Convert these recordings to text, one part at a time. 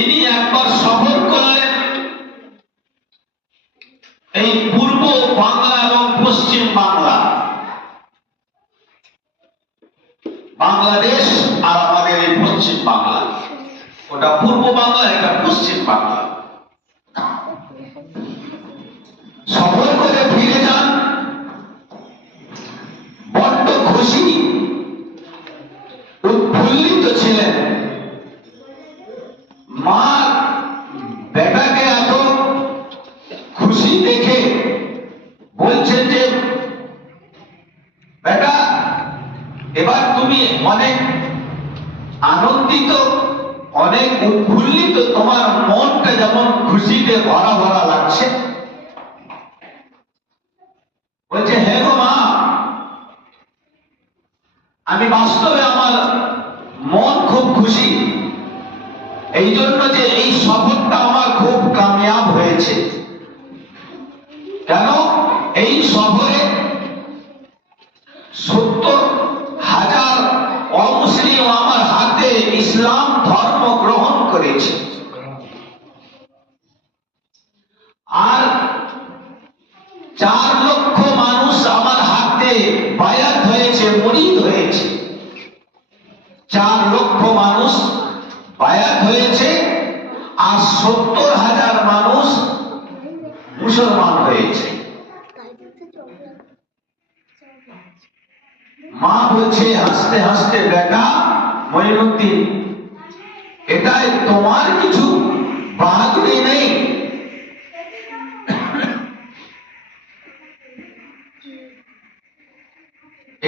ইনি একবার সফর করলেন এই পূর্ব বাংলা এবং পশ্চিম বাংলা, বাংলাদেশ আর আমাদের এই পশ্চিম বাংলা, ওটা পূর্ব বাংলা, এটা পশ্চিম বাংলা। সফর করে ফিরে যান, বড্ড খুশি উৎফুল্লিত ছিলেন। মা বেটাকে এত খুশি দেখে বলছেন যে বেটা, এবার তুমি অনেক আনন্দিত, অনেক উৎফুল্লিত, তোমার মনটা যেমন খুশিতে ভরা ভরা লাগছে। বলছে, হে গো মা, আমি বাস্তবে আমার মন খুব খুশি, এই জন্য যে এই সফরটা আমার খুব কামিয়াব হয়েছে। কেন? এই সফরে ৭০,০০০ অমুসলিম আমার হাতে ইসলাম ধর্ম গ্রহণ করেছে, আর ৪ লক্ষ মানুষ আমার হাতে বায়াত হয়েছে, মুরিদ হয়েছে। ৪ লক্ষ মানুষ বায়াত হয়েছে, আর ৭০,০০০ মানুষ মুসলমান হয়েছে। মা বলছে হাসতে হাসতে, বেটা মঈনুদ্দিন, এটাই তোমার কিছু বাহাদুরি নেই,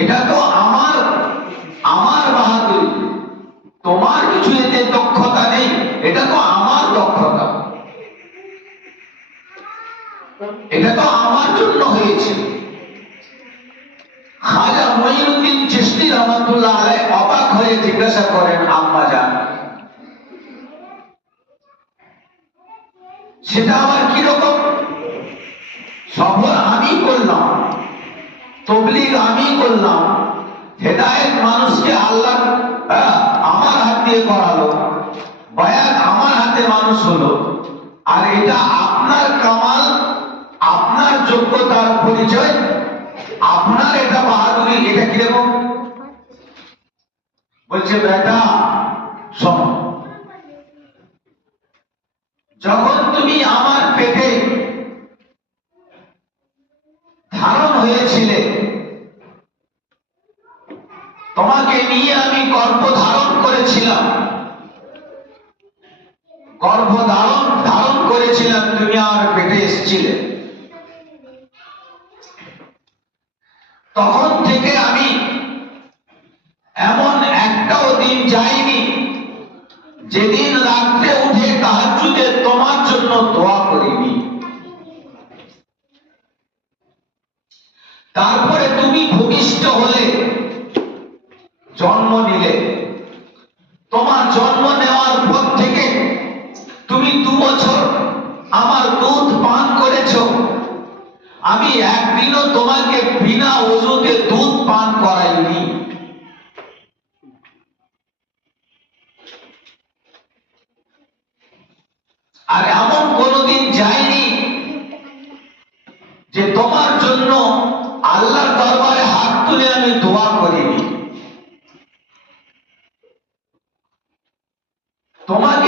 এটা তো আমার বাহাদুরি, তোমার কিছু এতে দক্ষতা নেই, এটা তো আমার দক্ষতা, এটা তো আমার জন্য হয়েছে। খাজা মঈনুদ্দিন চিশতি রহমাতুল্লাহ আলাইহি অবাক হয়ে জিজ্ঞাসা করেন, আম্মা জান, সেটা আবার কিরকম? সফর আমি করলাম, তবলিগ আমি করলাম, হেদায়েত মানুষকে আল্লাহ আমার হাত দিয়ে করালো, বায়াত আমার হাতে মানুষ হলো, আর এটা আপনার কামাল, আপনার যোগ্যতার পরিচয়, আপনার এটা বাহাদুরি, এটা কিরকম? বলছে, বেটা শোনো, যখন তুমি আমার পেটে ধারণ হয়েছিলে, তোমাকে নিয়ে আমি গর্ভধারণ করেছিলাম, ধারণ করেছিলাম, তুমি আমার পেটে এসেছিলে, তখন থেকে আমি এমন একটাও দিন যাইনি যেদিন রাত্রে উঠে তাহাজ্জুদে তোমার জন্য দোয়া করিনি। তারপরে তুমি ভূমিষ্ঠ হলে, জন্ম নিলে, তোমার জন্ম নেওয়ার পর থেকে তুমি 2 বছর আমার দুধ পান করেছো, আমি একদিনও তোমাকে বিনা ওযুতে দুধ পান করাইনি। আর এমন কোনদিন যায়নি যে তোমার জন্য আল্লাহর দরবারে হাত তুলে আমি দোয়া করিনি। তোমাকে